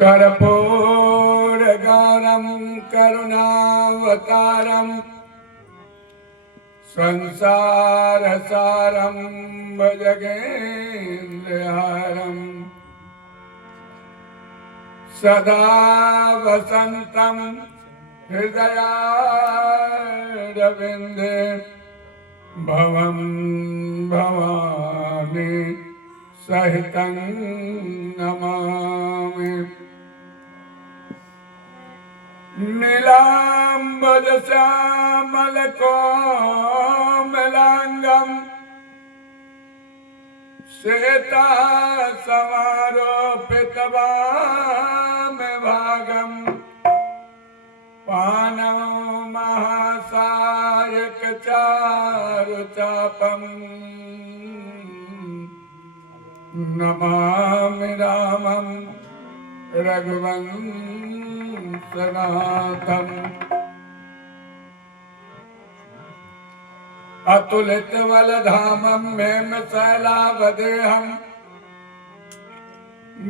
कर्पूरगौरं करुणावतारं संसारसारं भुजगेन्द्रहारं सदा वसन्तं हृदयारविन्दे भवं भवानी सहितं नमामि। नीलाम्बरश्यामलकोमलाङ्गं श्वेतासमारोपितवामभागं पाणौ महासायकचारुचापम् नमामि रामं रघुवंशनाथम्। अतुलितबलधामं हेमशैलावदेहं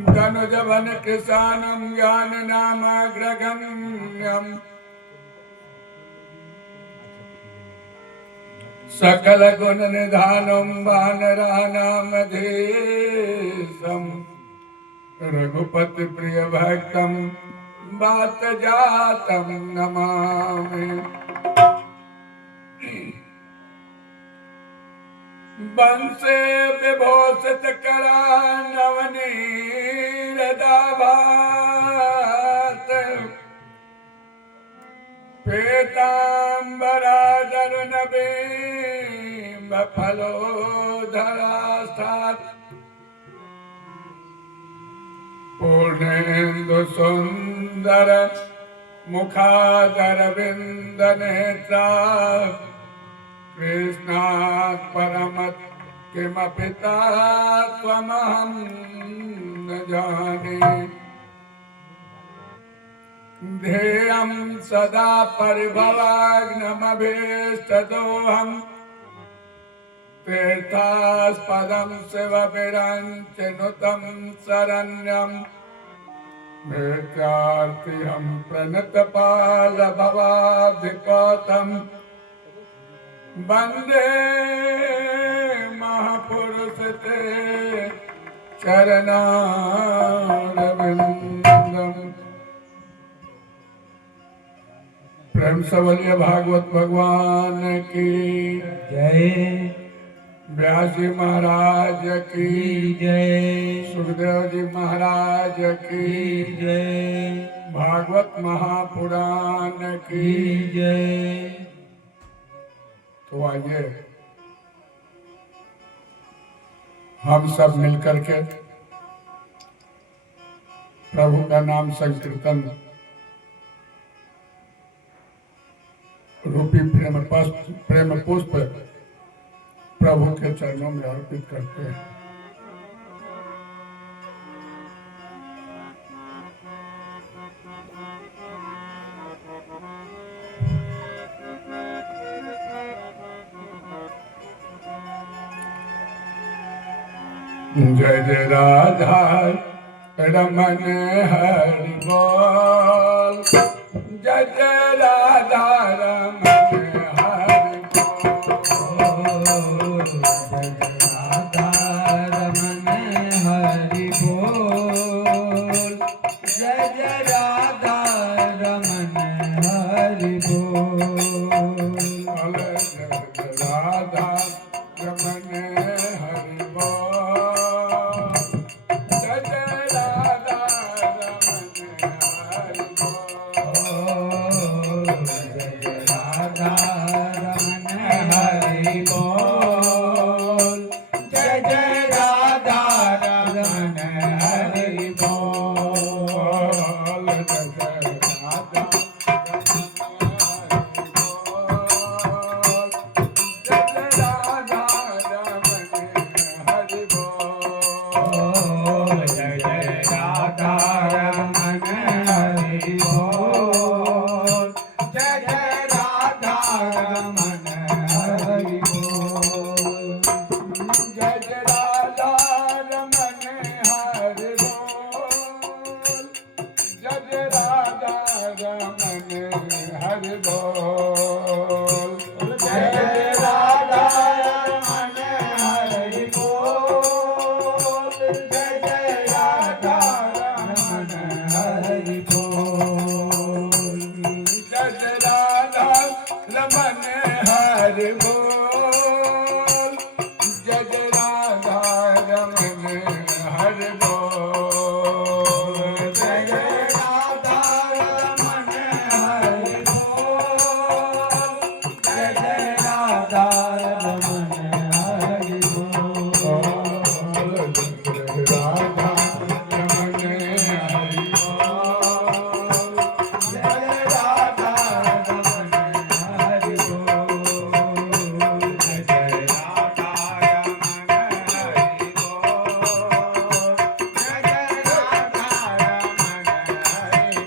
धनुजवनकृशानं ज्ञाननामाग्रगण्यम् सकलगुणनिधानं वानराणामधीशं रघुपतिप्रियभक्तं वातजातं नमामि। वंशे विभूषितकरानवनीरदाभात पीताम्बरादरुणबिम्बफलोदरास्तात् पूर्णेन्दुसुन्दर मुखादरविन्दनेत्रा कृष्णात् परमत् किमपि त्वमहं न जाने। ध्येयं सदा परिभवाग्नमभीष्टदोहं तीर्थास्पदं शिवविरञ्चिनुतं शरण्यं भृत्यार्तिहं प्रणतपालभवाधिपतं वन्दे महापुरुषते चरणारविन्दम्। प्रेम से बोलिए भागवत भगवान की जय। व्यास जी महाराज की जय। सुखदेव जी महाराज की जय। भागवत महापुराण की जय। तो आइए हम सब मिलकर के प्रभु का नाम संकीर्तन रूपी प्रेम पुष्प प्रभु के चरणों में अर्पित करते हैं। जय जय राधा रमन हरि बोल, जय जय राधा रमन हरि बोल, जय राधा रमन हरि बोल, जय जय राधा रमन हरि बोल, राधा रमन हरि बोल, जय जय राधा रमन हरि बोल, जय राधा रमन हरि बोल, जय जय राधा रमन हरि बोल। जय जय राधा रमन हरि बोल। जय जय राधा रमन हरि बोल। जय जय राधा रमन हरि बोल। जय जय राधा रमन हरि बोल। राधा रमन हरि बोल। जय राधा रमन हरि बोल। जय जय राधा रमन हरि बोल।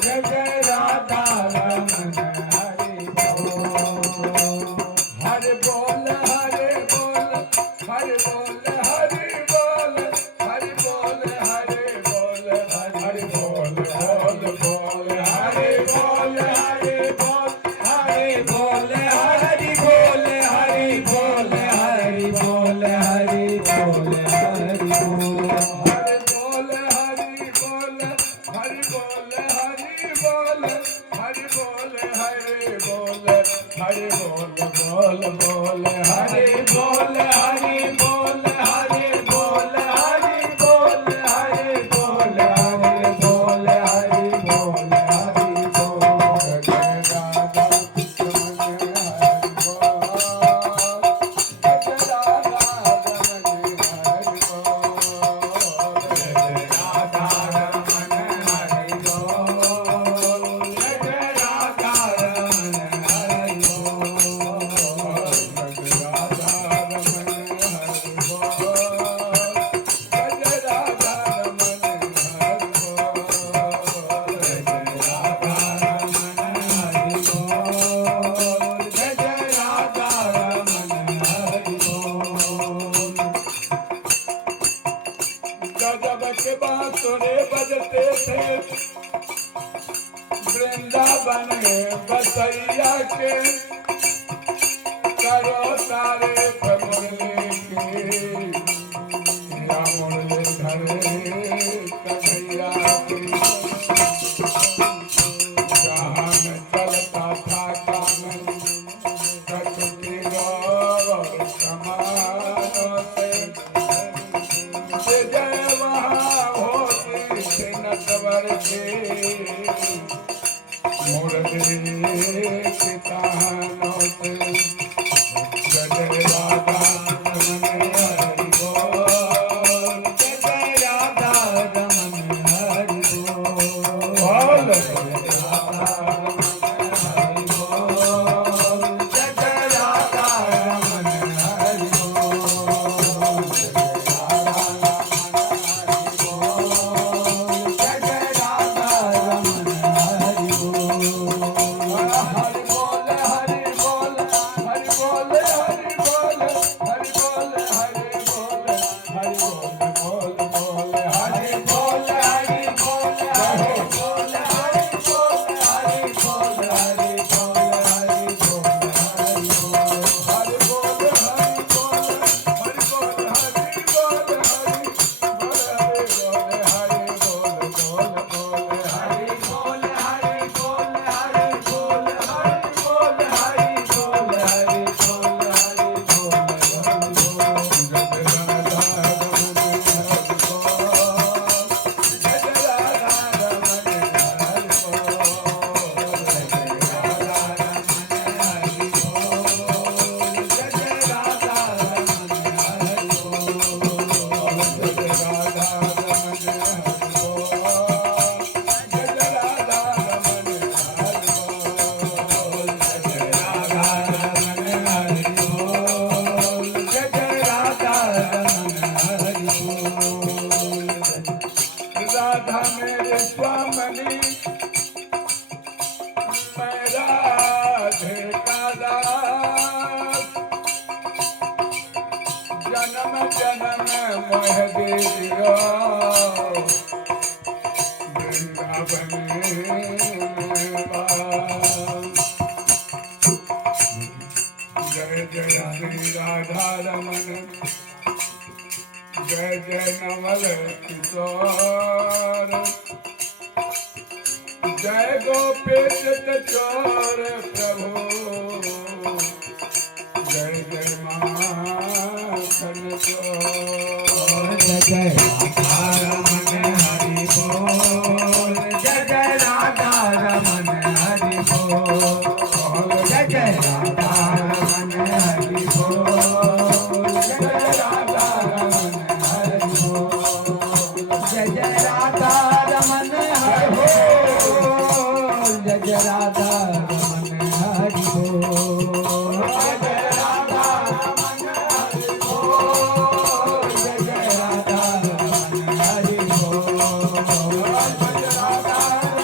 जय जय राधा रमन हरि बोल। हरि बोल हरि बोल हरि बोल हरि बोल हरि बोल हरि बोल हरि बोल बोल बोल हरि बोल हरि बोल हरि बोल हरि बोल हरि बोल हरि बोल हरि बोल हरि बोल हरि बोल हरि बोल हरि बोल हरि बोल हरि बोल हरि बोल हरि बोल बोल बोल हरि बोल हरि बोल हरि बोल हरि बोल हरि बोल हरि बोल हरि बोल हरि बोल। जय राधा रमन हरि बोल। जय राधा रमन हरि बोल। जय राधा रमन हरि बोल। जय राधा रमन हरि जब के बांसुरी बजते थे वृंदावन में बसैया के करो सारे मुरली के या मुरली धरे कन्हैया के जहाँ में चलता था कानन कटुकी गौर समान से जय वहाँ होती थी नटवर के मुरली की तानों से। जय जय राधा रमन हरि जनम मोह दे दियो वृंदावन जय जय श्री राधा रमन जय जय नवल किशोर जय गोपीश चोर प्रभु जय जय माखन चोर जय जय राधा रमन हरि बोल जय जय राधा रमन हरि बोल जय जय राधा रमन हरि बोल जय राधा रमन हरि बोल जय जय राधा रमन हरि बोल जय जय राधा रमन हरि बोल जय जय राधा रमन हरि बोल जय जय राधा रमन हरि बोल जय जय राधा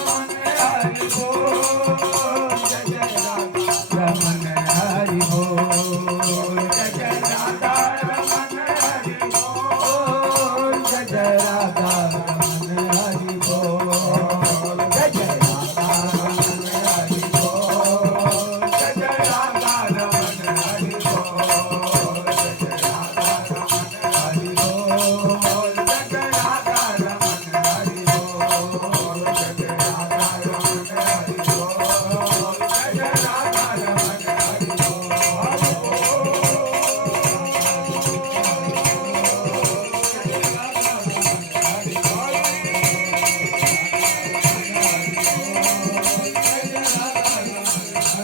रमन हरि बोल जय जय राधा रमन हरि बोल जय जय राधा रमन हरि बोल जय जय राधा रमन हरि बोल जय जय राधा रमन हरि बोल जय जय राधा रमन हरि बोल जय जय राधा रमन हरि बोल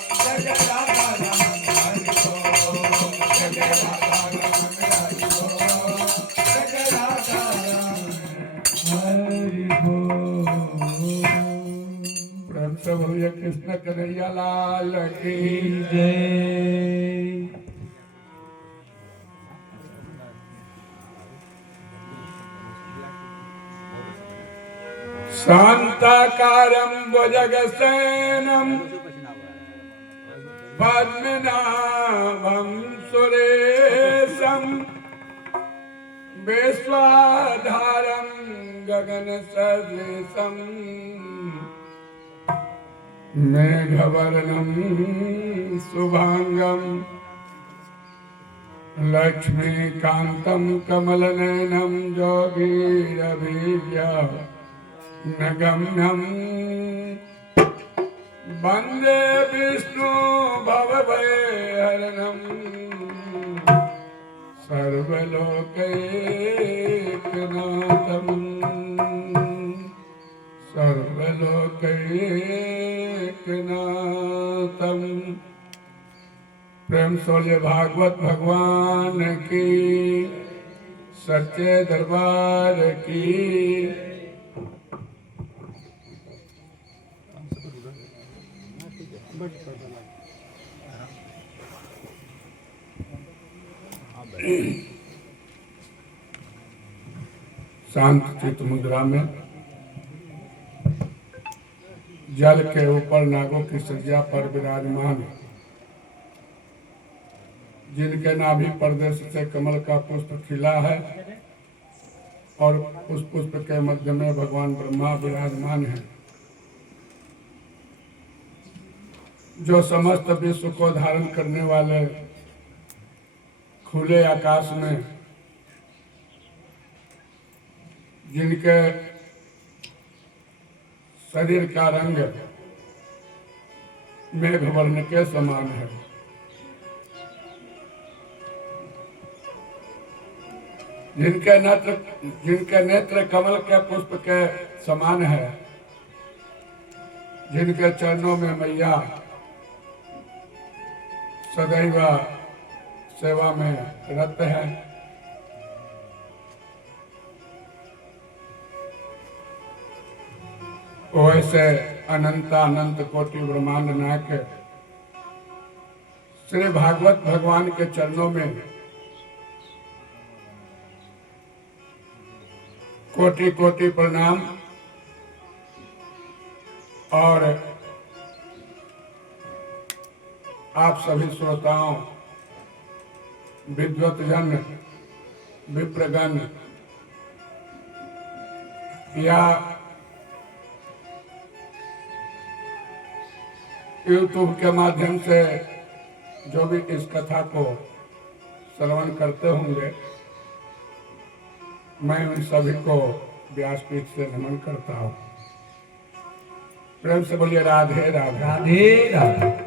जय जय राधा रमन हरि बोल जय जय राधा रमन हरि बोल जय जय राधा रमन हरि प्रेम से बोलिए कृष्ण कन्हैया लाल की जय शांताकारं भुजगशयनं पद्मनाभं सुरेशं विश्वाधारं गगनसदृशं मेघवर्णं शुभांगं लक्ष्मीकान्तं कमलनयनं योगीरभिव्य नगम्यं वन्दे विष्णु भवभयहरणं सर्वलोकैकनाथं सर्वलोकैकनाथं प्रेम सोले भागवत भगवान की सच्चे दरबार की शांत चित्त मुद्रा में जल के ऊपर नागों की सज्जा पर विराजमान जिनके नाभि प्रदेश से कमल का पुष्प खिला है और उस पुष्प के मध्य में भगवान ब्रह्मा विराजमान है जो समस्त विश्व को धारण करने वाले खुले आकाश में जिनके शरीर का रंग मेघवर्ण के समान है, जिनके नेत्र कमल के पुष्प के समान है, जिनके चरणों में मैया सदैव सेवा में रत है, वैसे अनंत अनंत कोटि ब्रह्मांड नायक श्री भागवत भगवान के चरणों में कोटि कोटि प्रणाम और आप सभी श्रोताओं, विद्वतजन, विप्रगण या YouTube के माध्यम से जो भी इस कथा को श्रवण करते होंगे, मैं उन सभी को व्यासपीठ से नमन करता हूँ। प्रेम से बोलिए राधे राधे। राधे राधे।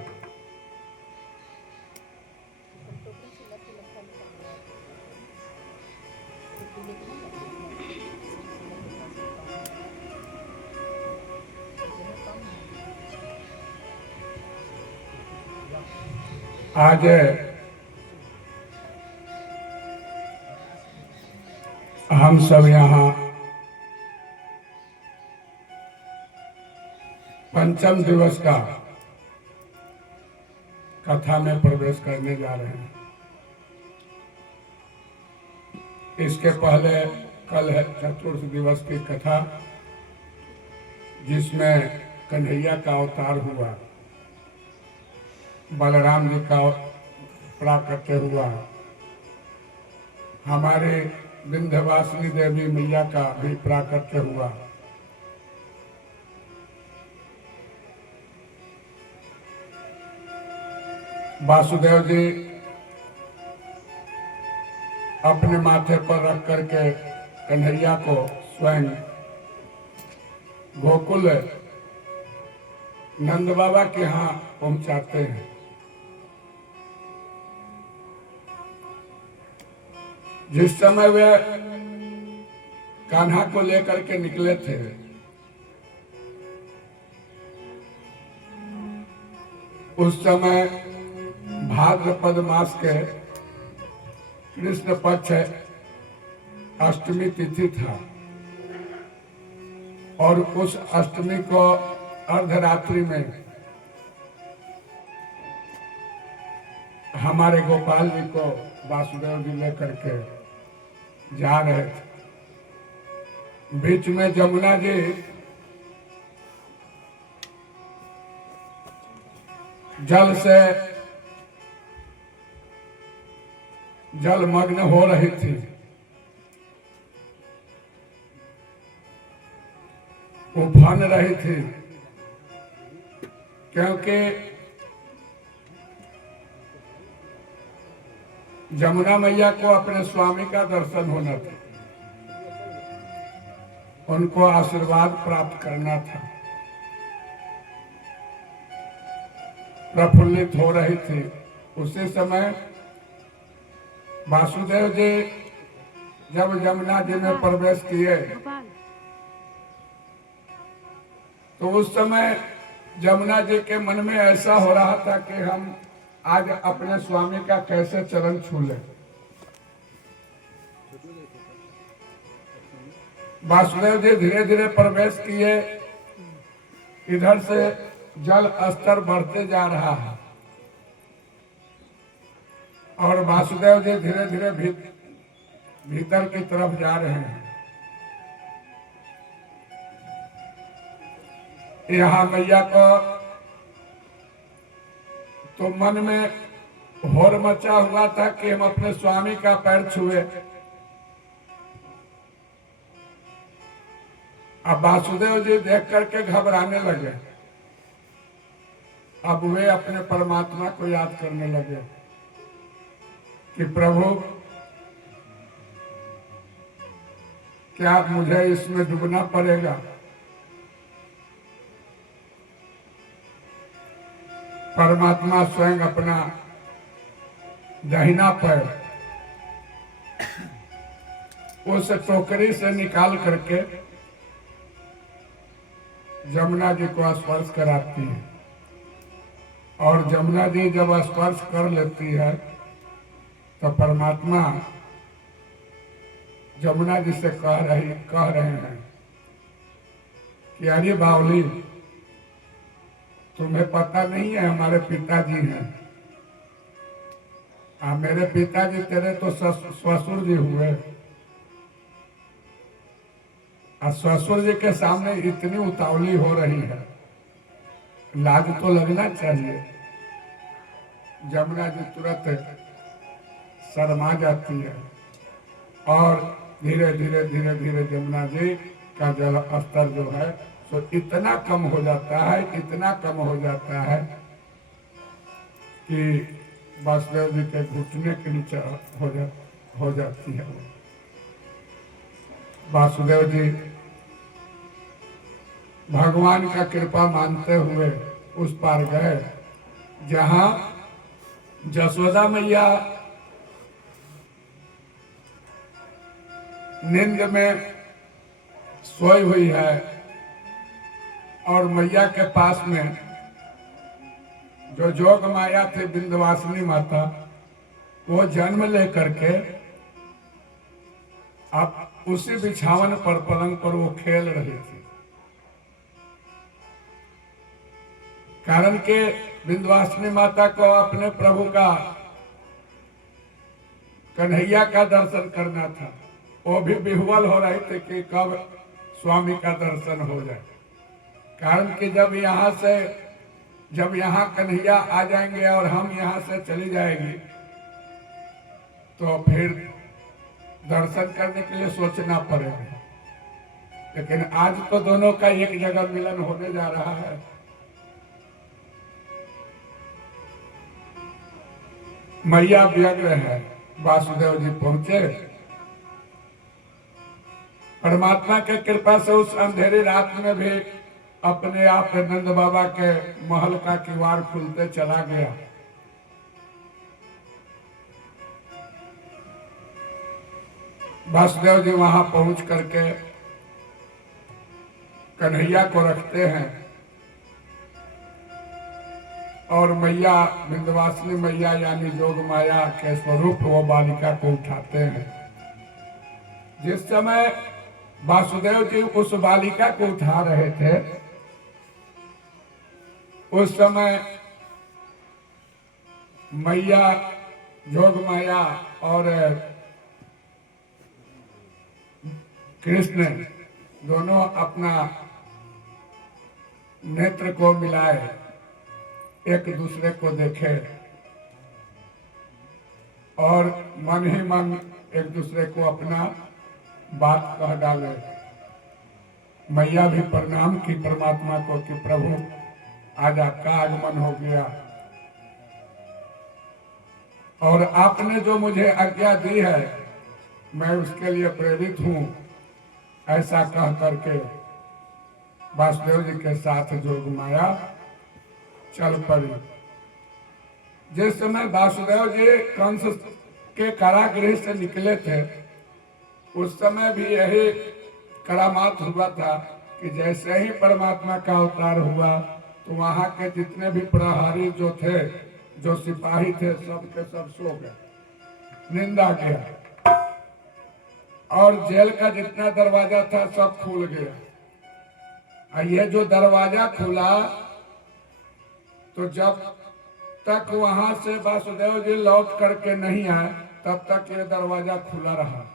आज हम सब यहाँ पंचम दिवस का कथा में प्रवेश करने जा रहे हैं। इसके पहले कल है चतुर्थ दिवस की कथा, जिसमें कन्हैया का अवतार हुआ, बलराम जी का प्राकट्य हुआ, हमारे विंध्यवासिनी देवी मैया का भी प्राकट्य हुआ। वासुदेव जी अपने माथे पर रख करके कन्हैया को स्वयं गोकुल नंद बाबा के यहाँ पहुंचाते हैं। जिस समय वे कान्हा को लेकर के निकले थे, उस समय भाद्रपद मास के कृष्ण पक्ष अष्टमी तिथि था और उस अष्टमी को अर्धरात्रि में हमारे गोपाल जी को वासुदेव जी लेकर के जा रहे थे। बीच में जमुना जी जल से जलमग्न हो रही थी। उफन रही थी, क्योंकि जमुना मैया को अपने स्वामी का दर्शन होना था, उनको आशीर्वाद प्राप्त करना था। प्रफुल्लित हो रही थी। उसी समय वासुदेव जी जब जमुना जी में प्रवेश किए, तो उस समय जमुना जी के मन में ऐसा हो रहा था कि हम आज अपने स्वामी का कैसे चरण छू लें। वासुदेव जी धीरे धीरे प्रवेश किए। इधर से जल स्तर बढ़ते जा रहा है और वासुदेव जी धीरे धीरे भीतर की तरफ जा रहे हैं। यहाँ मैया को तो मन में होर मचा हुआ था कि हम अपने स्वामी का पैर छुए। अब वासुदेव जी देख करके घबराने लगे। अब वे अपने परमात्मा को याद करने लगे कि प्रभु, क्या मुझे इसमें डूबना पड़ेगा? परमात्मा स्वयं अपना दाहिना पैर उस टोकरी से निकाल करके जमुना जी को स्पर्श कराती है और जमुना जी जब स्पर्श कर लेती है तो परमात्मा जमुना जी से कह रहे हैं कि अरे बावली, तुम्हें पता नहीं है हमारे पिताजी हैं मेरे पिताजी तेरे तो ससुर जी हुए, और ससुर जी के सामने इतनी उतावली हो रही है, लाज तो लगना चाहिए। जमुना जी तुरंत शर्मा जाती है और धीरे धीरे धीरे धीरे जमुना जी का जल स्तर जो है तो इतना कम हो जाता है, इतना कम हो जाता है कि वासुदेव जी के घुटने के नीचे हो जाती है। वासुदेव जी भगवान का कृपा मानते हुए उस पार गए जहां जसोदा मैया नींद में सोई हुई है और मैया के पास में जो जोग माया थे विंध्यवासिनी माता, वो जन्म लेकर के अब उसी बिछावन पर पलंग पर वो खेल रही थी। कारण के विंध्यवासिनी माता को अपने प्रभु का, कन्हैया का दर्शन करना था। वो भी विह्वल हो रहे थे कि कब स्वामी का दर्शन हो जाए। कारण कि जब यहाँ कन्हैया आ जाएंगे और हम यहाँ से चली जाएगी तो फिर दर्शन करने के लिए सोचना पड़ेगा। लेकिन आज तो दोनों का एक जगह मिलन होने जा रहा है। मैया व्यग्र है, वासुदेव जी पहुंचे। परमात्मा के कृपा से उस अंधेरी रात में भी अपने आप नंद बाबा के महल का किवाड़ खुलते चला गया। वासुदेव जी वहां पहुंच करके कन्हैया को रखते हैं और मैया विंध्यवासिनी मैया यानी जोग माया के स्वरूप वो बालिका को उठाते हैं। जिस समय वासुदेव जी उस बालिका को उठा रहे थे, उस समय मैया जोग माया और कृष्ण दोनों अपना नेत्र को मिलाए, एक दूसरे को देखे और मन ही मन एक दूसरे को अपना बात कह डाले। मैया भी प्रणाम की परमात्मा को कि प्रभु आज आपका आगमन हो गया और आपने जो मुझे आज्ञा दी है मैं उसके लिए प्रेरित हूं। ऐसा कह करके वासुदेव जी के साथ जोग माया चल पड़ी। जिस समय वासुदेव जी कंस के कारागृह से निकले थे, उस समय भी यही करामात हुआ था कि जैसे ही परमात्मा का अवतार हुआ तो वहां के जितने भी प्रहरी जो थे, जो सिपाही थे, सब के सब सो गए, निंदा गया और जेल का जितना दरवाजा था सब खुल गया। और ये जो दरवाजा खुला तो जब तक वहां से वासुदेव जी लौट करके नहीं आए तब तक ये दरवाजा खुला रहा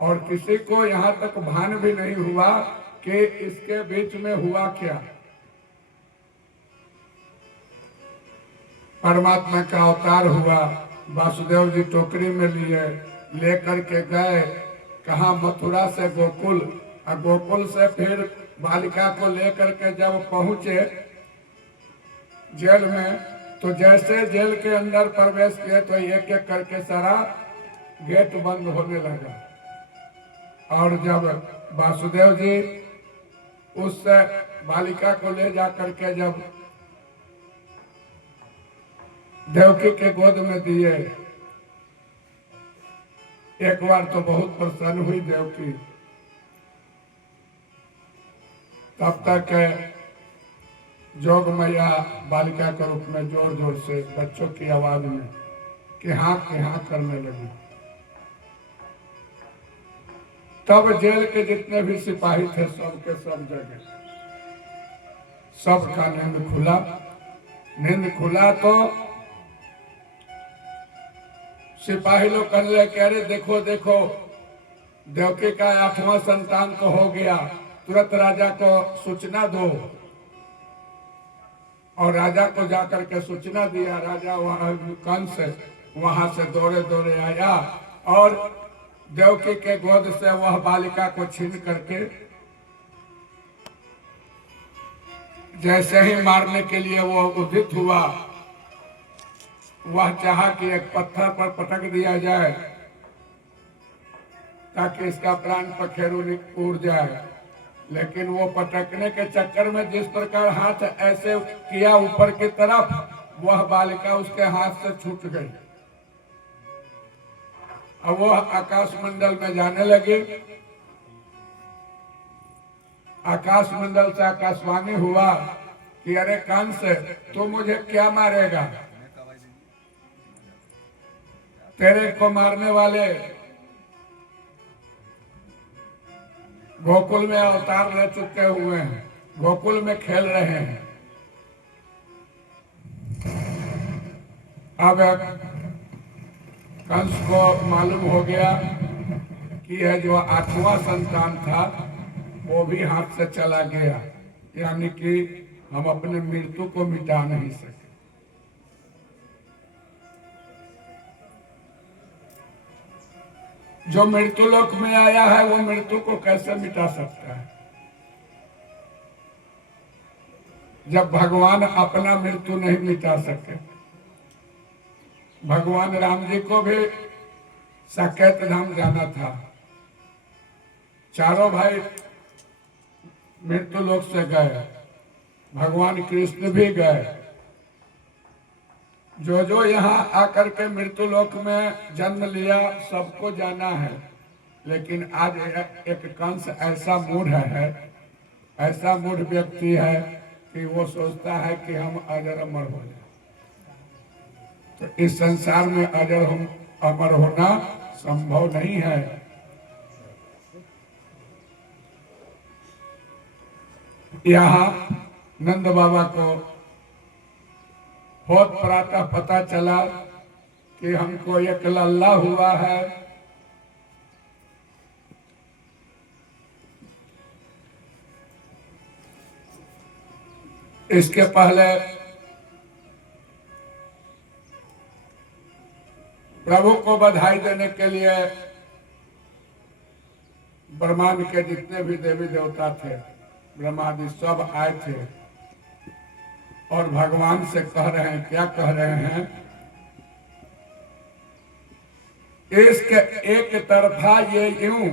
और किसी को यहाँ तक भान भी नहीं हुआ कि इसके बीच में हुआ क्या। परमात्मा का अवतार हुआ, वासुदेव जी टोकरी में लिए लेकर के गए कहा मथुरा से गोकुल, और गोकुल से फिर बालिका को लेकर के जब पहुंचे जेल में, तो जैसे जेल के अंदर प्रवेश किए तो एक एक करके सारा गेट बंद होने लगा। और जब वासुदेव जी उस बालिका को ले जा करके जब देवकी के गोद में दिए, एक बार तो बहुत प्रसन्न हुई देवकी। तब तक जोग मैया बालिका के रूप में जोर जोर से बच्चों की आवाज में कि हाँ करने लगी। तब जेल के जितने भी सिपाही थे सबके सब जगह सबका नींद खुला तो सिपाही लोग कहने लगे कि अरे देखो देखो, देवकी का 8वां संतान तो हो गया, तुरंत राजा को सूचना दो। और राजा को जाकर के सूचना दिया। राजा वहां कंस वहां से दौड़े दौड़े आया और देवकी के गोद से वह बालिका को छीन करके जैसे ही मारने के लिए वो उद्यत हुआ, वह चाहा कि एक पत्थर पर पटक दिया जाए ताकि इसका प्राण पखेरु उड़ जाए। लेकिन वो पटकने के चक्कर में जिस प्रकार हाथ ऐसे किया ऊपर की तरफ, वह बालिका उसके हाथ से छूट गई। अब वह आकाश मंडल में जाने लगी। आकाश मंडल से आकाशवाणी हुआ कि अरे कंस, तू मुझे क्या मारेगा? तेरे को मारने वाले गोकुल में अवतार ले चुके हुए हैं, गोकुल में खेल रहे हैं। अब कंस को मालूम हो गया कि यह जो 8वां संतान था वो भी हाथ से चला गया, यानी कि हम अपने मृत्यु को मिटा नहीं सके। जो मृत्यु लोक में आया है वो मृत्यु को कैसे मिटा सकता है? जब भगवान अपना मृत्यु नहीं मिटा सके। भगवान राम जी को भी साकेत धाम जाना था, चारों भाई मृत्यु लोक से गए, भगवान कृष्ण भी गए। जो जो यहाँ आकर के मृत्यु लोक में जन्म लिया सबको जाना है, लेकिन आज एक कंस ऐसा मूढ़ है, ऐसा मूढ़ व्यक्ति है कि वो सोचता है कि हम अजर अमर हो जाए। तो इस संसार में अजर अमर होना संभव नहीं है। यहाँ नंद बाबा को बहुत प्रातः पता चला कि हमको एक लल्ला हुआ है। इसके पहले प्रभु को बधाई देने के लिए ब्रह्मांड के जितने भी देवी देवता थे, ब्रह्मादि सब आए थे और भगवान से कह रहे हैं, क्या कह रहे हैं? इसके एक तरफा ये यूं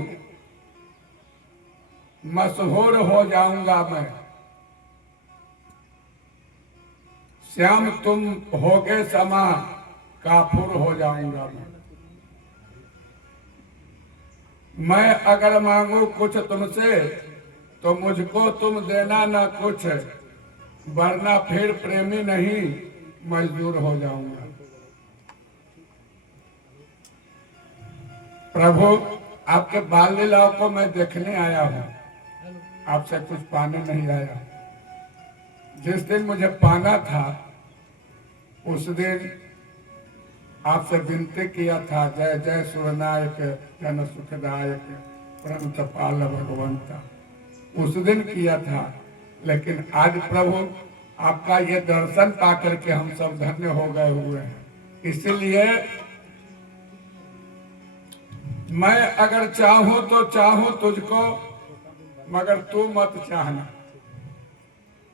मशहूर हो जाऊंगा मैं, श्याम तुम होगे समा काफुर हो जाऊंगा मैं अगर मांगू कुछ तुमसे तो मुझको तुम देना ना कुछ, वरना फिर प्रेमी नहीं मजदूर हो जाऊंगा। प्रभु आपके बाल लीलाओं को मैं देखने आया हूं, आपसे कुछ पाने नहीं आया। जिस दिन मुझे पाना था उस दिन आपसे विनती किया था, जय जय सुरनायक जन सुखदायक परम तपाल भगवंता, उस दिन किया था। लेकिन आज प्रभु आपका ये दर्शन पाकर के हम सब धन्य हो गए हुए हैं। इसलिए मैं अगर चाहूं तो चाहूं तुझको, मगर तू मत चाहना।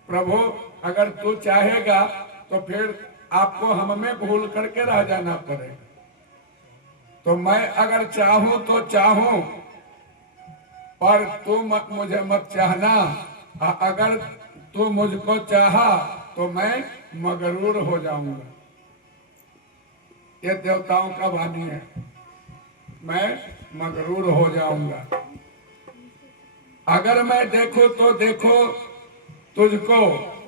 प्रभु अगर तू चाहेगा तो फिर आपको हम में भूल करके रह जाना पड़ेगा। तो मैं अगर चाहूं तो चाहूं, पर तू मुझे मत चाहना। अगर तू मुझको चाहा तो मैं मगरूर हो जाऊंगा। ये देवताओं का वाणी है, मैं मगरूर हो जाऊंगा। अगर मैं देखूं तो देखो तुझको,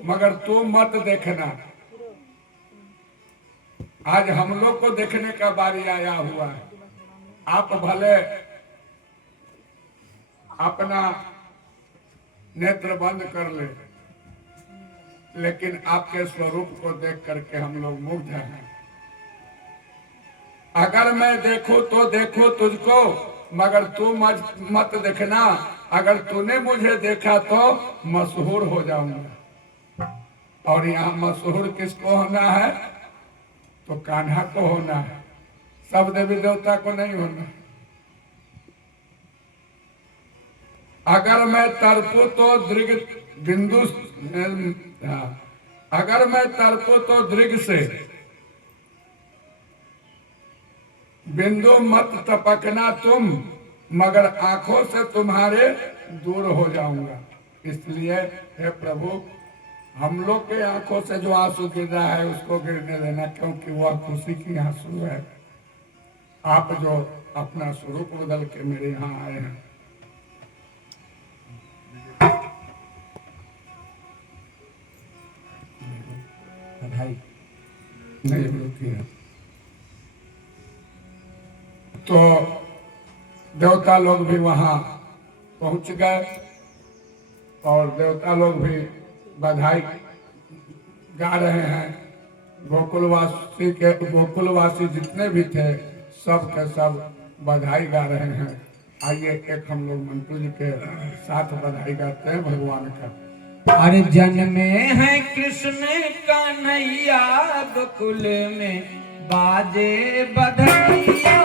मगर तू मत देखना। आज हम लोग को देखने का बारी आया हुआ है। आप भले अपना नेत्र बंद कर ले, लेकिन आपके स्वरूप को देख करके हम लोग मुग्ध हैं। अगर मैं देखूं तो देखूं तुझको, मगर तू मत देखना। अगर तूने मुझे देखा तो मशहूर हो जाऊंगा। और यहाँ मशहूर किसको होना है? तो कान्हा को होना है, सब देवी देवता को नहीं होना। अगर मैं तर्पू तो दृग बिंदु, अगर मैं तर्पू तो दृग से बिंदु मत टपकना तुम, मगर आंखों से तुम्हारे दूर हो जाऊंगा। इसलिए हे प्रभु, हम लोग के आंखों से जो आंसू गिर रहा है उसको गिरने देना, क्योंकि वह खुशी की आंसू है। आप जो अपना स्वरूप बदल के मेरे यहाँ आए हैं। भाई नहीं होती है तो देवता लोग भी वहां पहुंच गए और देवता लोग भी बधाई गा रहे हैं। गोकुलवासी जितने भी थे सब के सब बधाई गा रहे हैं। आइए एक हम लोग मंटू जी के साथ बधाई गाते हैं भगवान का। अरे जन्मे है कृष्ण कन्हैया गोकुल में बाजे बधैया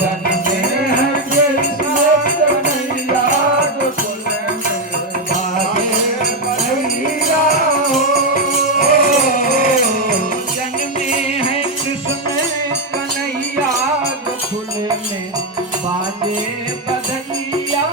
जन्मे है कृष्ण कन्हैया गोकुल में बाजे बधैया जन्मे है कृष्ण कन्हैया गोकुल में बाजे बधैया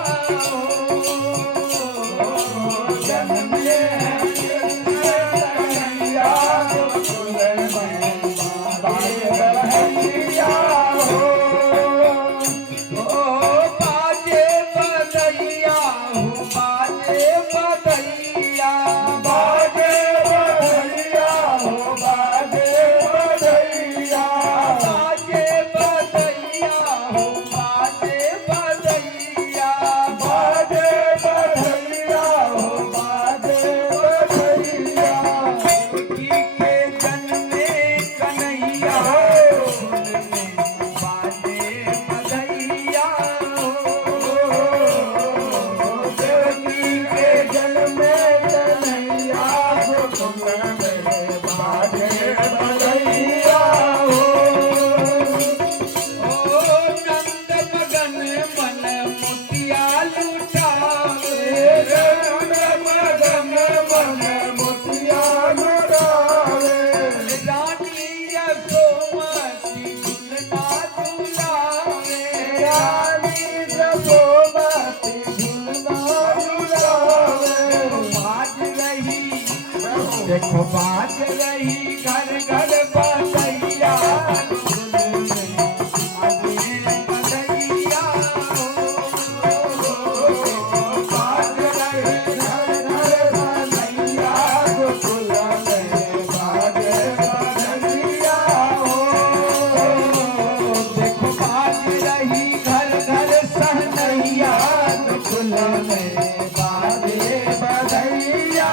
देखो बाज रही घर घर बधैया बधैया बाज रही घर घर बधैया गोकुल में बाजे बधैया देखो बाज रही घर घर सहनैया गोकुल में बाजे बधैया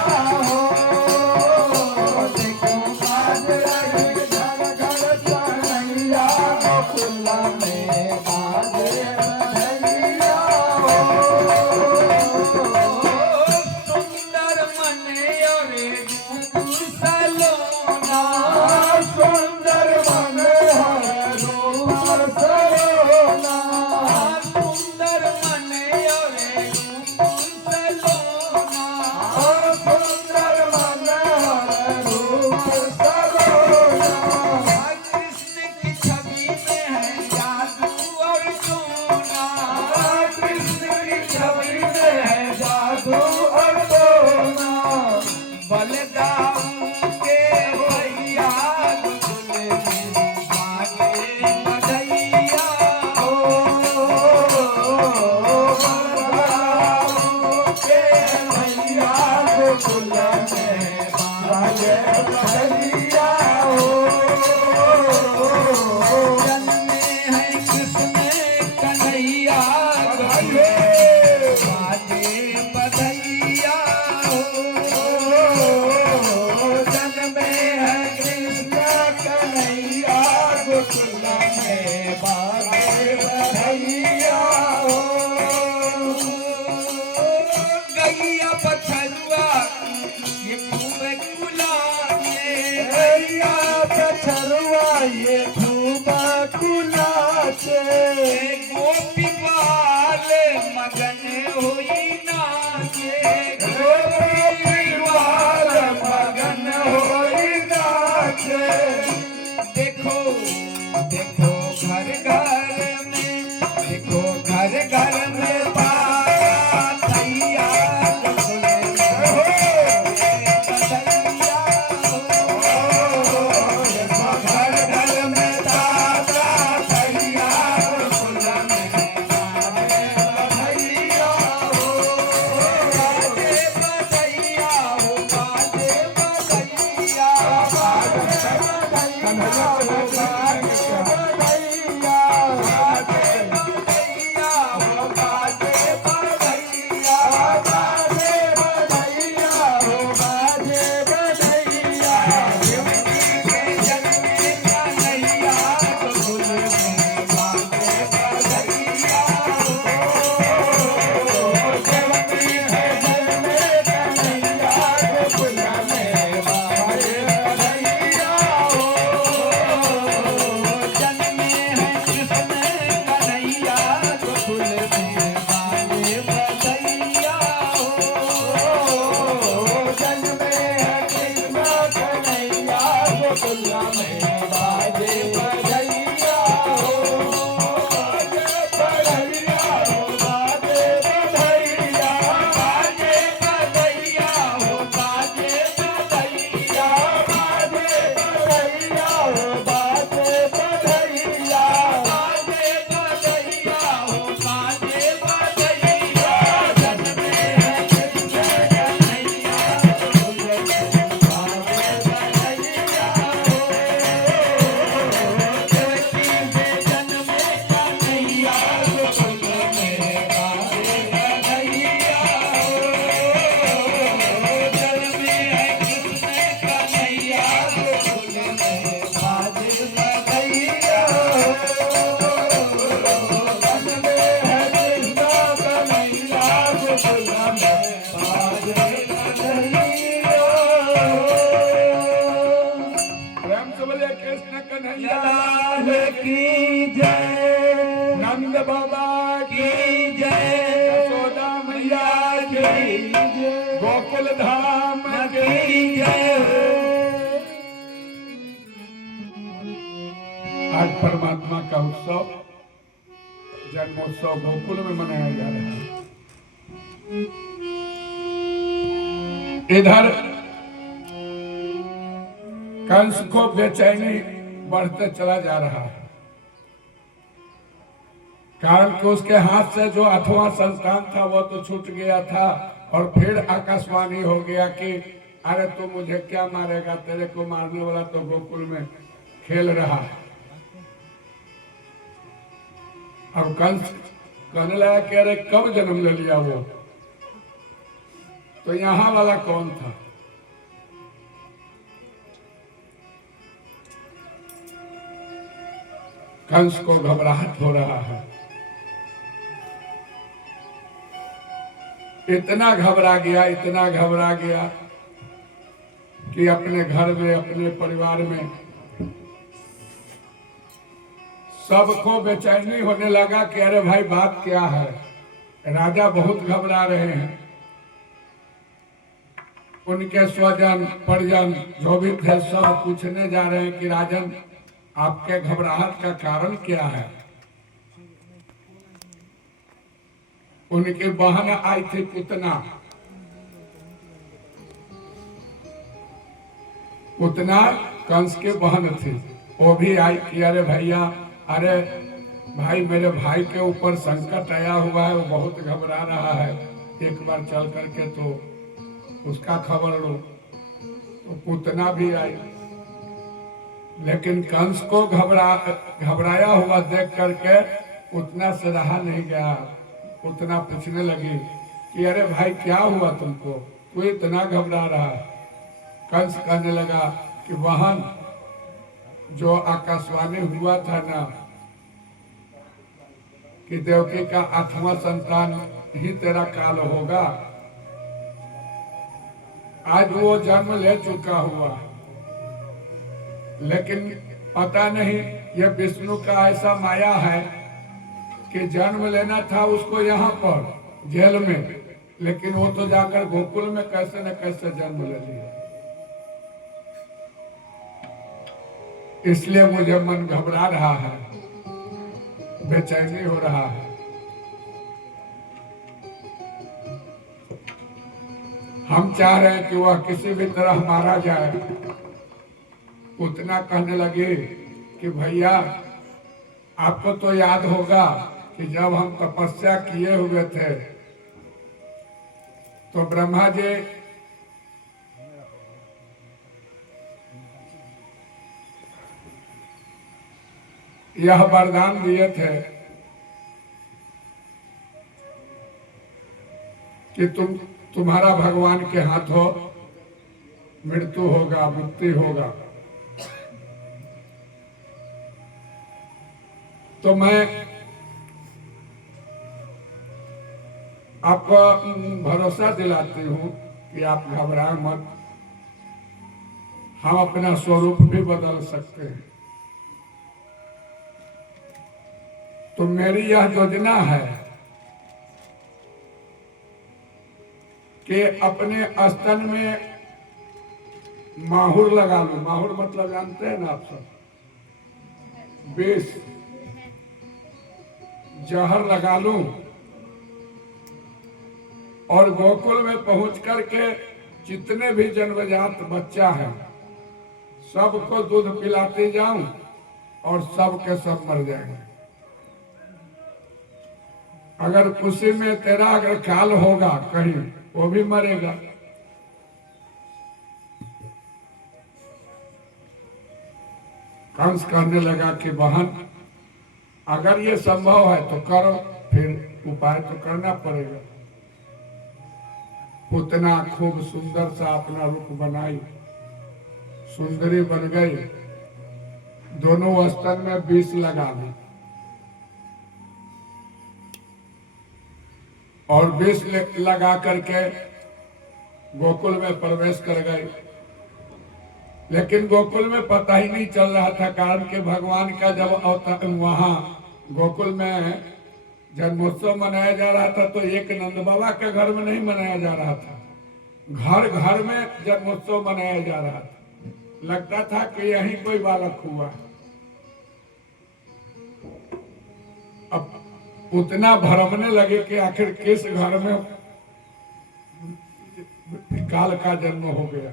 गोकुल में बाजे बधैया हो। गैया पछरुआ ये खूब कुलाचे, गैया पछरुआ ये खूब कुलाचे। गोपी बाल मगन हुई नाचे, गोपी बाल मगन हुई नाचे। देखो देखो घर घर में, देखो घर घर में बाधैया गोकुल में बधैया हो। देखो घर घर में बाधैया गोकुल में बधैया हो। बाजे बधैया हो, बाजे बधैया, बाजे बधैया हो, प्रेम से बोले कृष्ण कन्हैया लाल की जय, नंद बाबा की जय, यशोदा मैया की गोकुल धाम की जय। आज परमात्मा का उत्सव जन्मोत्सव गोकुल में मनाया जा रहा है। इधर कंस को बेचैनी बढ़ते चला जा रहा है, कारण कि उसके हाथ से जो 8वां संतान था वो तो छूट गया था, और फिर आकाशवाणी हो गया कि अरे तू मुझे क्या मारेगा, तेरे को मारने वाला तो गोकुल में खेल रहा है। अब कंस कहने लगा कि अरे कब जन्म ले लिया वो, तो यहां वाला कौन था? कंस को घबराहट हो रहा है, इतना घबरा गया, इतना घबरा गया कि अपने घर में, अपने परिवार में सबको बेचैनी होने लगा कि अरे भाई बात क्या है। राजा बहुत घबरा रहे हैं, उनके स्वजन परिजन जो भी थे सब पूछने जा रहे हैं कि राजन आपके घबराहट का कारण क्या है। उनकी बहन आई थी पुतना, पुतना कंस की बहन थी, वो भी आई कि अरे भैया, अरे भाई मेरे भाई के ऊपर संकट आया हुआ है, वो बहुत घबरा रहा है, एक बार चल करके तो उसका खबर लो। तो पुतना भी आई, लेकिन कंस को घबराया हुआ देख करके उतना से रहा नहीं गया। उतना पूछने लगी कि अरे भाई क्या हुआ तुमको, तू इतना घबरा रहा है। कंस कहने लगा कि बहन जो आकाशवाणी हुआ था ना कि देवकी का 8वां संतान ही तेरा काल होगा, आज वो जन्म ले चुका हुआ, लेकिन पता नहीं यह विष्णु का ऐसा माया है कि जन्म लेना था उसको यहाँ पर जेल में, लेकिन वो तो जाकर गोकुल में कैसे न कैसे जन्म ले लिया। इसलिए मुझे मन घबरा रहा है, बेचैनी हो रहा है। हम चाह रहे हैं कि वह किसी भी तरह मारा जाए। उतना कहने लगे कि भैया आपको तो याद होगा कि जब हम तपस्या किए हुए थे तो ब्रह्मा जी यह वरदान दिए थे कि तुम्हारा भगवान के हाथों मृत्यु होगा, मुक्ति होगा। तो मैं आपको भरोसा दिलाती हूं कि आप घबराएं मत, हम अपना स्वरूप भी बदल सकते हैं। तो मेरी यह योजना है कि अपने स्तन में माहुर लगा लूं। माहुर मतलब जानते हैं ना आप सब, विष जहर लगा लूं और गोकुल में पहुंच करके जितने भी जन्मजात बच्चा है सबको दूध पिलाते जाऊं और सब के सब मर जाएंगे। अगर उसी में तेरा अगर काल होगा कहीं, वो भी मरेगा। कंस कहने लगा कि बहन अगर ये संभव है तो करो, फिर उपाय तो करना पड़ेगा। उतना खूब सुंदर सा अपना रूप बनाई, सुंदरी बन गई, दोनों स्तन में विष लगा दी और विष लगा करके गोकुल में प्रवेश कर गए। लेकिन गोकुल में पता ही नहीं चल रहा था, कारण कि भगवान का जब अवतार वहां गोकुल में जन्मोत्सव मनाया जा रहा था तो एक नंद बाबा के घर में नहीं मनाया जा रहा था, घर घर में जन्मोत्सव मनाया जा रहा था। लगता था कि यहीं कोई बालक हुआ। अब उतना भरमने लगे कि आखिर किस घर में काल का जन्म हो गया।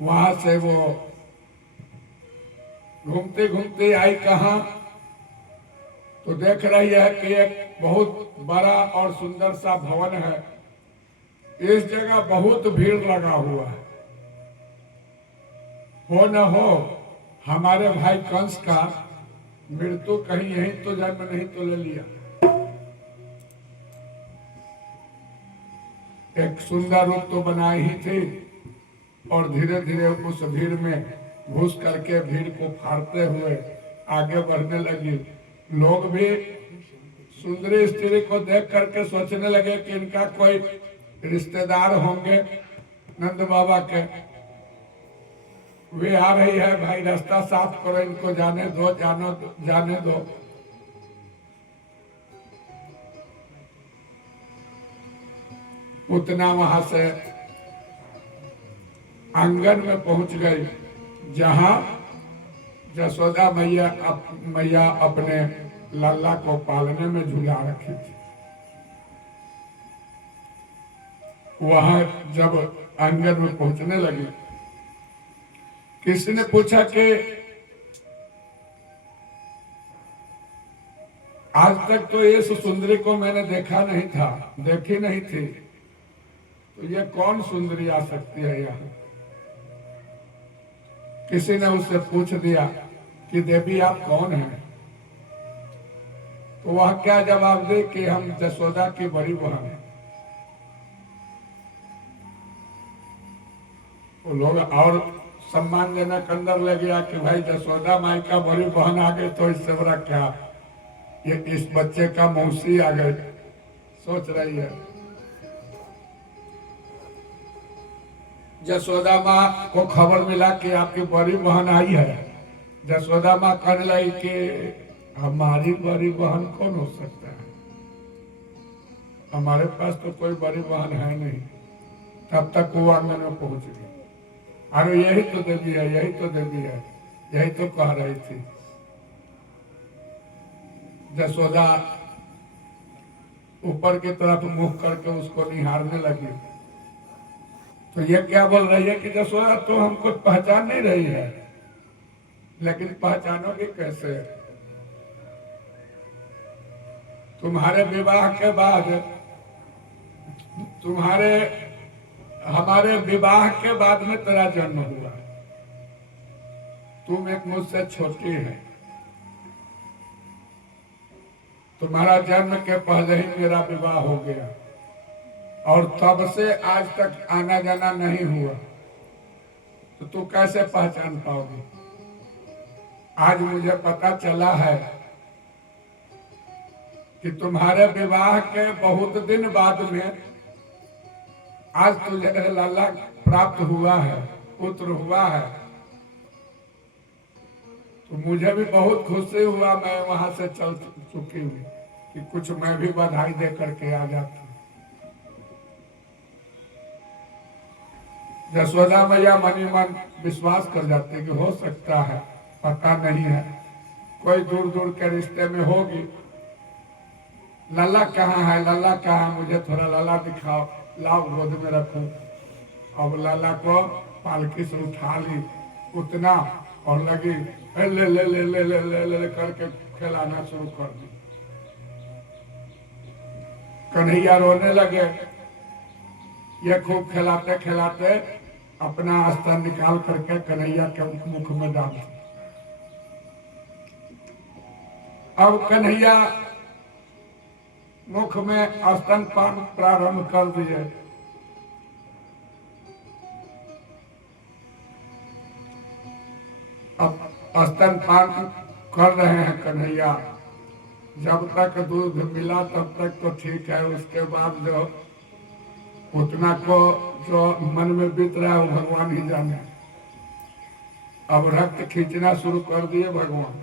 वहां से वो घूमते घूमते आई कहां, तो देख रही है कि एक बहुत बड़ा और सुंदर सा भवन है। इस जगह बहुत भीड़ लगा हुआ है। हो न हो हमारे भाई कंस का मृत्यु कहीं यहीं तो जन्म नहीं तो ले लिया। एक सुंदर रूप तो बनाई ही थी और धीरे धीरे उस भीड़ में घुस करके भीड़ को फाड़ते हुए आगे बढ़ने लगी। लोग भी सुंदरी स्त्री को देख करके सोचने लगे कि इनका कोई रिश्तेदार होंगे नंद बाबा के। वे आ रही है, भाई रास्ता साफ करो, इनको जाने दो, जाने दो। उतना वहां से आंगन में पहुंच गई जहां यशोदा मैया अपने लल्ला को पालने में झूला रखी थी। वहां जब आंगन में पहुंचने लगी, किसी ने पूछा कि आज तक तो इस सुंदरी को मैंने देखा नहीं था, देखी नहीं थी, तो ये कौन सुंदरी आ सकती है यहाँ? किसी ने उससे पूछ दिया कि देवी आप कौन हैं? तो वह क्या जवाब दे कि हम यशोदा की बड़ी बहन हैं। वो लोग और सम्मान देने के अंदर ले गया कि भाई जसोदा माई का बड़ी बहन आ गई तो इससे बड़ा क्या, ये इस बच्चे का मौसी आ गई, सोच रही है। जसोदा माँ को खबर मिला कि आपकी बड़ी बहन आई है। जसोदा माँ कहने लगी कि हमारी बड़ी बहन कौन हो सकता है, हमारे पास तो कोई बड़ी बहन है नहीं। तब तक वो आंगन में पहुंच गई। अरे यही तो देवी है, यही तो देवी है, यही तो कह रही थी। जसोदा ऊपर की तरफ मुंह करके उसको निहारने लगी। तो ये क्या बोल रही है कि जसोदा तो हमको पहचान नहीं रही है, लेकिन पहचानोगे कैसे? तुम्हारे विवाह के बाद, हमारे विवाह के बाद में तेरा जन्म हुआ। तुम एक मुझसे छोटी है। तुम्हारा जन्म के पहले ही मेरा विवाह हो गया और तब से आज तक आना जाना नहीं हुआ, तो तू कैसे पहचान पाओगी? आज मुझे पता चला है कि तुम्हारे विवाह के बहुत दिन बाद में आज तुझे लाला प्राप्त हुआ है, पुत्र हुआ है। तो मुझे भी बहुत खुशी हुआ, मैं वहां से चल चुकी हूँ कि कुछ मैं भी बधाई दे करके आ जाती। जसोदा मैया मनी मन विश्वास कर जाते कि हो सकता है, पता नहीं है, कोई दूर दूर के रिश्ते में होगी। लल्ला कहाँ है, लल्ला कहाँ है, मुझे थोड़ा लल्ला दिखाओ, लाओ गोद में रखूं। अब लल्ला को पालकी से उठा ली उतना और लगी ले ले ले ले ले ले ले, ले करके खिलाना शुरू कर दी। कन्हैया रोने लगे। ये खूब खिलाते खिलाते अपना अस्त्र निकाल करके कन्हैया के मुख में डाल दी। अब कन्हैया मुख में स्तनपान प्रारंभ कर दिए। अब स्तनपान कर रहे हैं कन्हैया। जब तक दूध मिला तब तक तो ठीक है, उसके बाद जो उतना को जो मन में बीत रहा है वो भगवान ही जाने। अब रक्त खींचना शुरू कर दिए भगवान।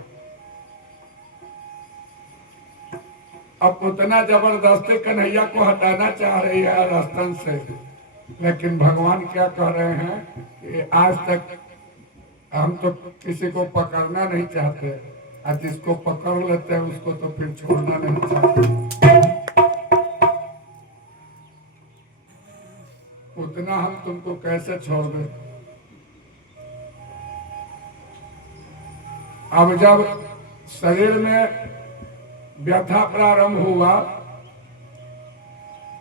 अब उतना जबरदस्ती कन्हैया को हटाना चाह रही है रास्तन से, लेकिन भगवान क्या कह रहे हैं कि आज तक हम तो किसी को पकड़ना नहीं चाहते, और जिसको पकड़ लेते हैं उसको तो फिर छोड़ना नहीं चाहते। उतना हम तुमको कैसे छोड़ दें? अब जब शरीर में व्यथा प्रारंभ हुआ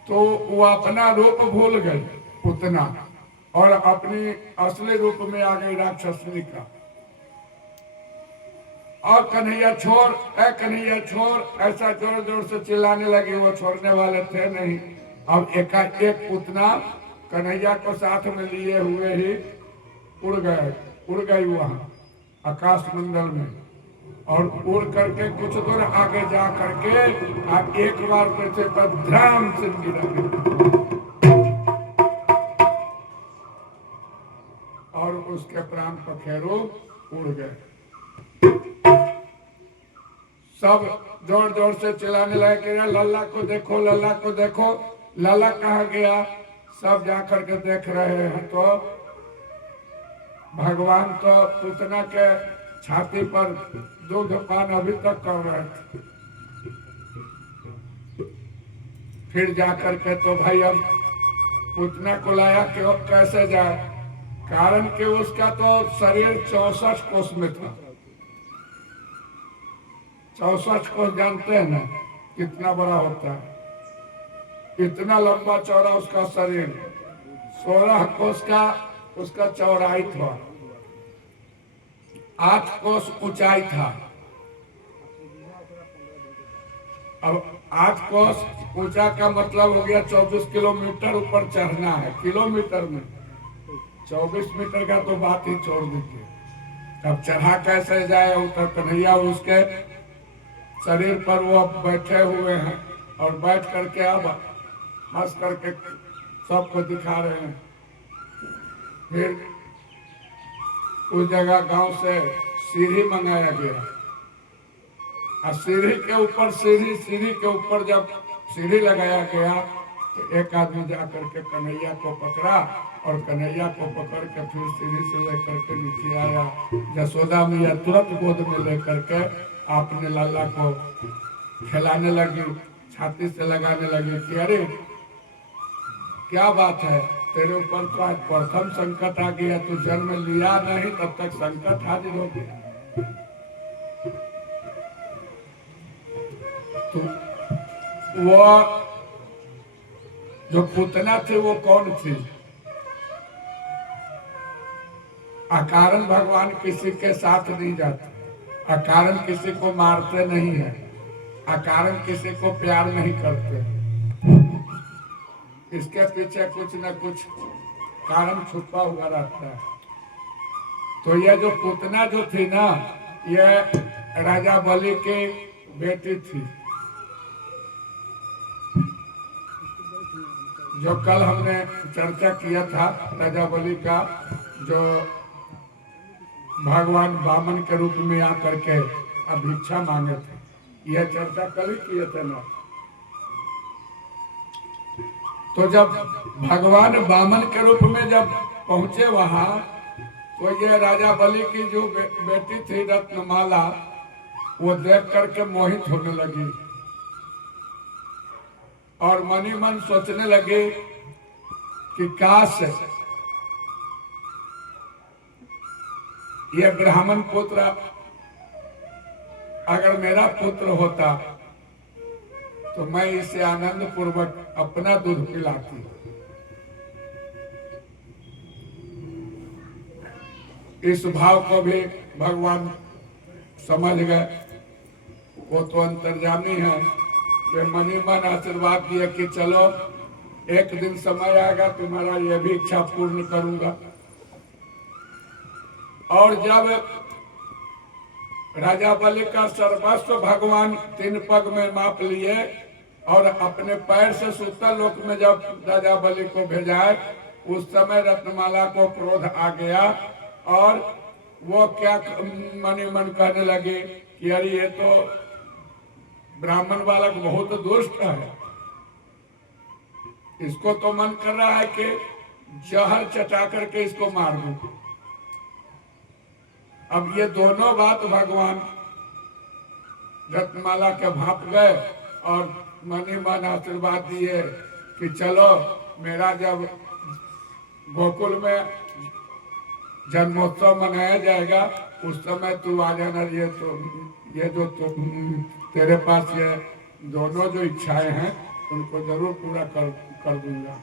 तो वो अपना रूप भूल गई पुतना, और अपनी असली रूप में आ गई राक्षसनी का। और कन्हैया छोड़, ऐ कन्हैया छोड़, ऐसा जोर जोर से चिल्लाने लगी। वो छोड़ने वाले थे नहीं। अब एकाएक पुतना कन्हैया को साथ में लिए हुए ही उड़ गई वहां आकाश मंडल में, और उड़ करके कुछ दूर आगे जा करके आप एक बार पृथ्वी पर ध्यान से गिरा और उसके प्राण पखेरु उड़ गए। सब जोर जोर से चिल्लाने लगे, लल्ला को देखो, लल्ला को देखो। लल्ला कहाँ गया? सब जाकर के देख रहे हैं तो भगवान तो पुतना के छाती पर दूध पान अभी तक कर रहे थे। फिर जाकर के तो भाई अब पुतना को लाया कि अब कैसे जाए, कारण कि उसका तो शरीर 64 कोष में था। 64 कोष जानते हैं ना कितना बड़ा होता है? इतना लंबा चौड़ा उसका शरीर। 16 कोष का उसका चौड़ाई था, 8 कोस ऊंचाई था। अब 8 कोस ऊंचा का मतलब हो गया 24 किलोमीटर ऊपर चढ़ना है। किलोमीटर में 24 मीटर का तो बात ही छोड़ दीजिए, अब चढ़ा कैसे जाए उतर कन्हैया उसके शरीर पर वो बैठे हुए हैं और बैठ करके अब हंस करके सबको दिखा रहे हैं। फिर उस जगह गांव से सीढ़ी मंगाया गया और सीढ़ी के ऊपर जब सीढ़ी लगाया गया तो एक आदमी जाकर के कन्हैया को पकड़ा और कन्हैया को पकड़ के फिर सीढ़ी से लेकर के नीचे आया। यशोदा मैया तुरंत गोद में लेकर के अपने लाला को खिलाने लगी, छाती से लगाने लगी कि अरे क्या बात है, तेरे ऊपर तो आज प्रथम संकट आ गया, तू जन्म लिया नहीं तब तक संकट हाजिर हो गया। तो वो जो पूतना थी वो कौन थी? अकारण भगवान किसी के साथ नहीं जाते, अकारण किसी को मारते नहीं है, अकारण किसी को प्यार नहीं करते। इसके पीछे कुछ न कुछ कारण छुपा हुआ रहता है। तो यह जो पूतना जो थी ना, यह राजा बलि की बेटी थी। जो कल हमने चर्चा किया था राजा बलि का, जो भगवान वामन के रूप में आकर के भिक्षा मांगे थे, यह चर्चा कल ही किए थे ना। तो जब भगवान वामन के रूप में जब पहुंचे वहां, तो ये राजा बलि की जो बेटी थी रत्नमाला, वो देख करके मोहित होने लगी और मनी मन सोचने लगे कि काश ये ब्राह्मण पुत्र अगर मेरा पुत्र होता तो मैं इसे आनंद पूर्वक अपना दूध पिलाती। इस भाव को भी भगवान समझ गए, वो तो अंतर्यामी है। वे मनी मन आशीर्वाद दिए कि चलो एक दिन समय आएगा तुम्हारा यह भी इच्छा पूर्ण करूंगा। और जब राजा बलि का सर्वस्व भगवान 3 पग में माप लिए और अपने पैर से सुतल लोक में जब राजा बलि को भेजाए, उस समय रत्नमाला को क्रोध आ गया और वो क्या मनी मन कहने लगे कि अरे ये तो ब्राह्मण बालक बहुत दुष्ट है, इसको तो मन कर रहा है कि जहर चटा करके इसको मार दूं। अब ये दोनों बात भगवान रत्नमाला के भाप गए और मनी मन आशीर्वाद दिए कि चलो मेरा जब गोकुल में जन्मोत्सव मनाया जाएगा उस समय तू आ जाना। ये जो तेरे पास ये दोनों जो इच्छाएं हैं उनको जरूर पूरा कर दूंगा।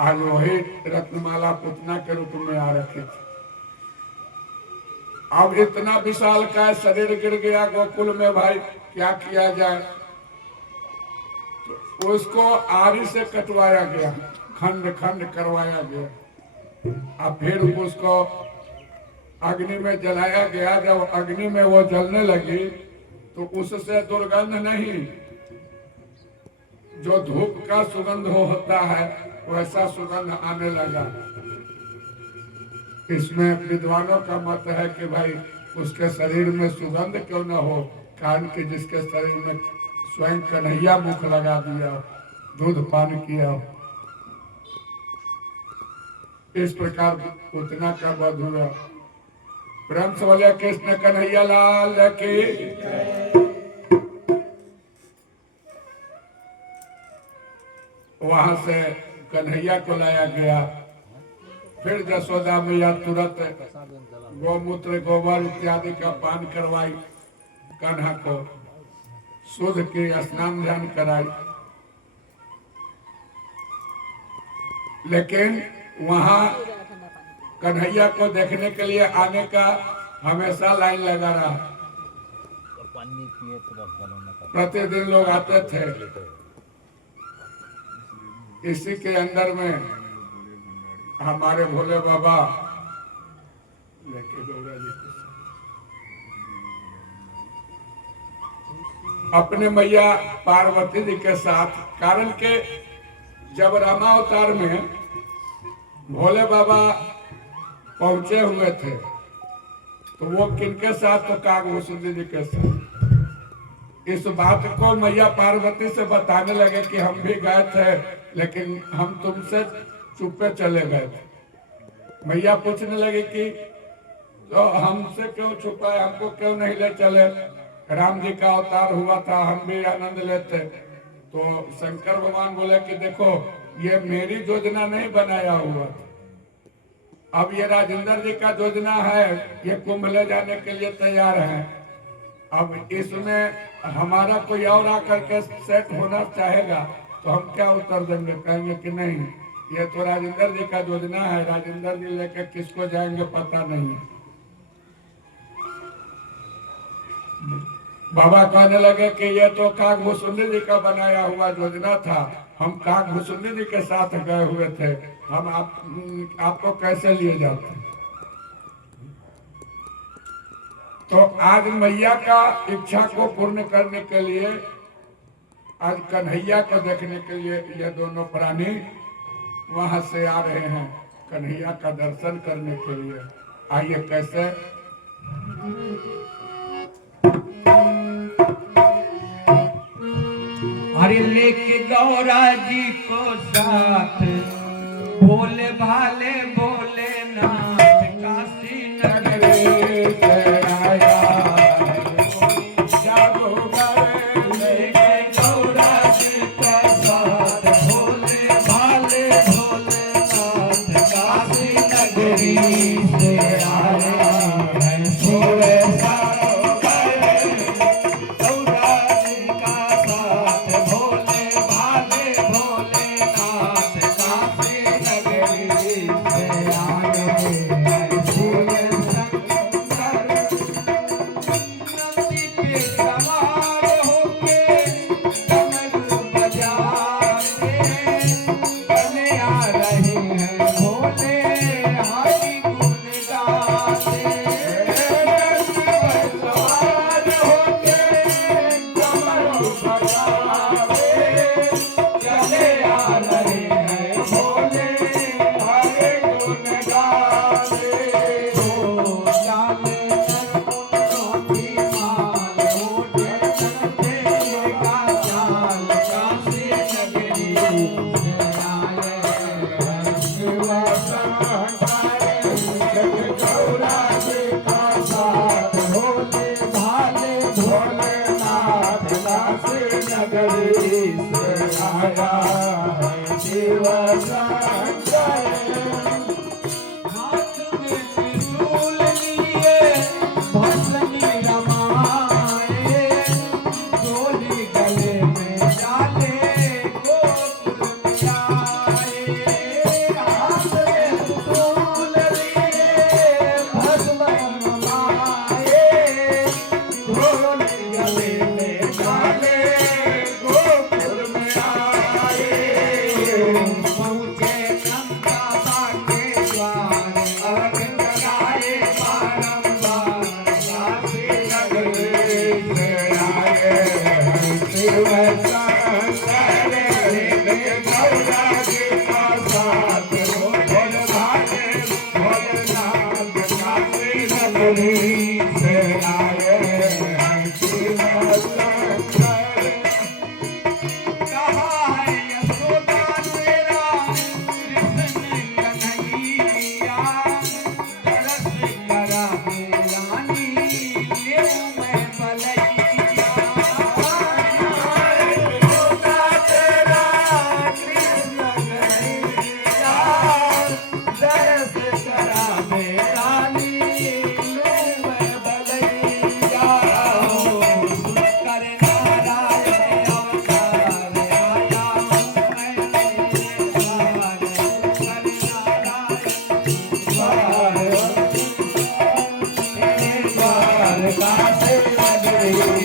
आज वही रत्नमाला पुतना के रूप में आ रखी थी। अब इतना विशाल का शरीर गिर गया गोकुल में, भाई क्या किया जाए? तो उसको आरी से कटवाया गया, खंड खंड करवाया गया, अब फिर उसको अग्नि में जलाया गया। जब अग्नि में वो जलने लगी तो उससे दुर्गंध नहीं, जो धूप का सुगंध होता है वैसा सुगंध आने लगा। इसमें विद्वानों का मत है कि भाई उसके शरीर में सुगंध क्यों न हो, कारण कि जिसके शरीर में स्वयं कन्हैया मुख लगा दिया, दूध पान किया। इस प्रकार पूतना का वध हुआ। प्रेम से बोले कृष्ण कन्हैया लाल की। वहां से कन्हैया को लाया गया। फिर यशोदा मैया तुरंत गौमूत्र गोबर इत्यादि का पान करवाई, कान्हा को शुद्ध की स्नान ध्यान कराई। लेकिन वहां कन्हैया को देखने के लिए आने का हमेशा लाइन लगा रहा। प्रतिदिन लोग आते थे। इसी के अंदर में हमारे भोले बाबा लेके गौरा जी के साथ अपने मैया पार्वती जी के साथ, कारण के जब रामावतार में भोले बाबा पहुंचे हुए थे तो वो किनके साथ, तो कागभूषुंडी जी के साथ। इस बात को मैया पार्वती से बताने लगे कि हम भी गए थे लेकिन हम तुमसे चुपे चले गए थे। मैया पूछने लगे कि तो हमसे क्यों छुपाए, हमको क्यों नहीं ले चले, राम जी का अवतार हुआ था, हम भी आनंद लेते। तो शंकर भगवान बोले कि देखो ये मेरी योजना नहीं बनाया हुआ था, अब ये राजेंद्र जी का योजना है, ये कुंभ ले जाने के लिए तैयार है। अब इसमें हमारा कोई और आकर के सेट होना चाहेगा तो हम क्या उत्तर देंगे, कहेंगे कि नहीं ये तो राजेंद्र जी का योजना है, राजेंद्र जी लेके किसको जाएंगे पता नहीं। बाबा कहने लगे कि ये तो कागभूषुंडी जी का बनाया हुआ योजना था, हम कागभूषुंडी जी के साथ गए हुए थे, हम आपको कैसे लिए जाते। तो आज मैया का इच्छा को पूर्ण करने के लिए, आज कन्हैया को देखने के लिए ये दोनों प्राणी वहां से आ रहे हैं कन्हैया का दर्शन करने के लिए। आइए कैसे, अरे लेके गौरा जी को साथ, भोले भाले भोलेनाथ काशी नगरी से आया। लेके गौरा जी को साथ, भोले भाले भोलेनाथ काशी नगरी से आया। भोले काशी नगरी